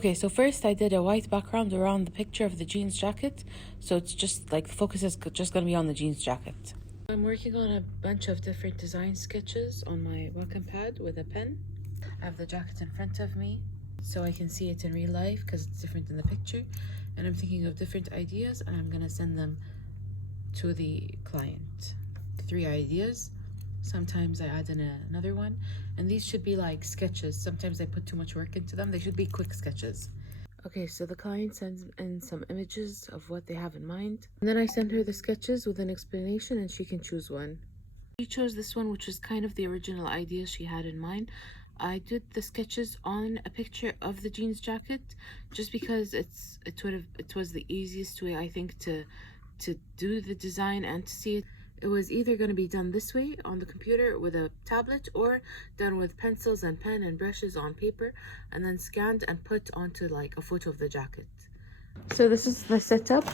Okay, so first I did a white background around the picture of the jeans jacket. So it's just like the focus is just going to be on the jeans jacket. I'm working on a bunch of different design sketches on my Wacom pad with a pen. I have the jacket in front of me so I can see it in real life because it's different in the picture. And I'm thinking of different ideas and I'm going to send them to the client. 3 ideas. Sometimes I add in another one, and these should be like sketches. Sometimes I put too much work into them. They should be quick sketches. Okay, so the client sends in some images of what they have in mind, and then I send her the sketches with an explanation and she can choose one. She chose this one, which is kind of the original idea she had in mind. I did the sketches on a picture of the jeans jacket just because it was the easiest way, I think, to do the design and to see it. It was either going to be done this way on the computer with a tablet or done with pencils and pen and brushes on paper and then scanned and put onto like a photo of the jacket. So this is the setup.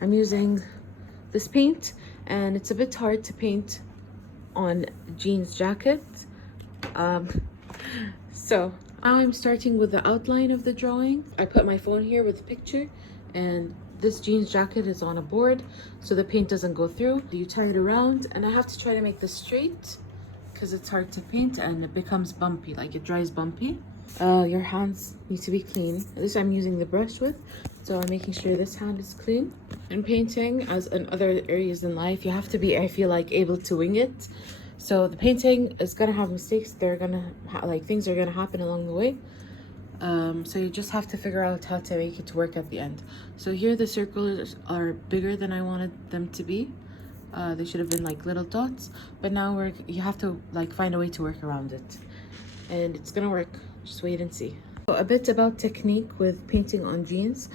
I'm using this paint and it's a bit hard to paint on jeans jacket. So now I'm starting with the outline of the drawing. I put my phone here with the picture, and this jeans jacket is on a board so the paint doesn't go through. You tie it around, and I have to try to make this straight because it's hard to paint and it becomes bumpy, like it dries bumpy. Your hands need to be clean. This I'm using the brush with, so I'm making sure this hand is clean. In painting, as in other areas in life, you have to be, I feel like, able to wing it. So the painting is gonna have mistakes. They're gonna things are gonna happen along the way. So you just have to figure out how to make it work at the end. So here the circles are bigger than I wanted them to be. They should have been like little dots, but now you have to like find a way to work around it, and it's gonna work. Just wait and see. So a bit about technique with painting on jeans.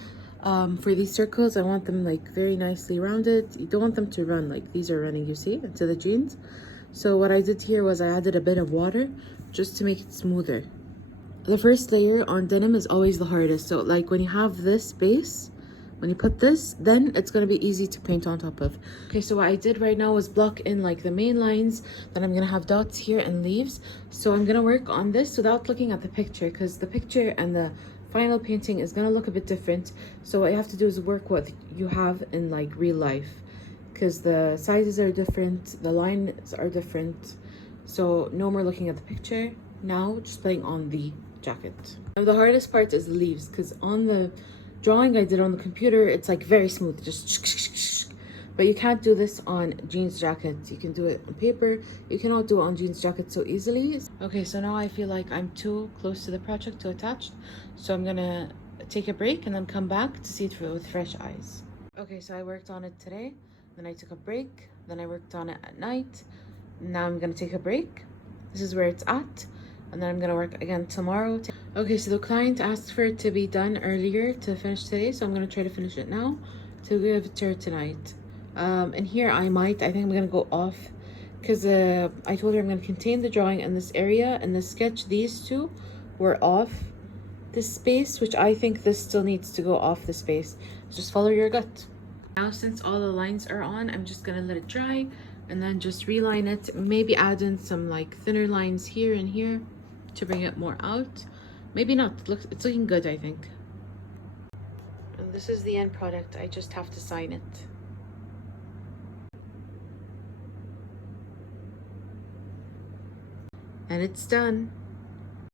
For these circles, I want them like very nicely rounded. You don't want them to run like these are running, you see, into the jeans. So what I did here was I added a bit of water just to make it smoother. The first layer on denim is always the hardest. So like when you have this base, when you put this, then it's going to be easy to paint on top of. Okay, so what I did right now was block in like the main lines. Then I'm going to have dots here and leaves. So I'm going to work on this without looking at the picture because the picture and the final painting is going to look a bit different. So what you have to do is work what you have in like real life, because the sizes are different, the lines are different. So no more looking at the picture. Now just playing on the jacket. Now the hardest part is the leaves, because on the drawing I did on the computer, it's like very smooth, just but you can't do this on jeans jackets. You can do it on paper. You cannot do it on jeans jackets so easily. Okay, so now I feel like I'm too close to the project, too attached. So I'm gonna take a break and then come back to see it with fresh eyes. Okay, so I worked on it today. Then I took a break, then I worked on it at night. Now I'm gonna take a break. This is where it's at, and then I'm gonna work again tomorrow. Okay, so the client asked for it to be done earlier to finish today, so I'm gonna try to finish it now to give it to her tonight. And here I think I'm gonna go off because I told her I'm gonna contain the drawing in this area, and the sketch, these two were off this space, which I think this still needs to go off the space. Just follow your gut. Now since all the lines are on, I'm just gonna let it dry and then just reline it, maybe add in some like thinner lines here and here to bring it more out. Maybe not. It's looking good, I think. And this is the end product. I just have to sign it. And it's done.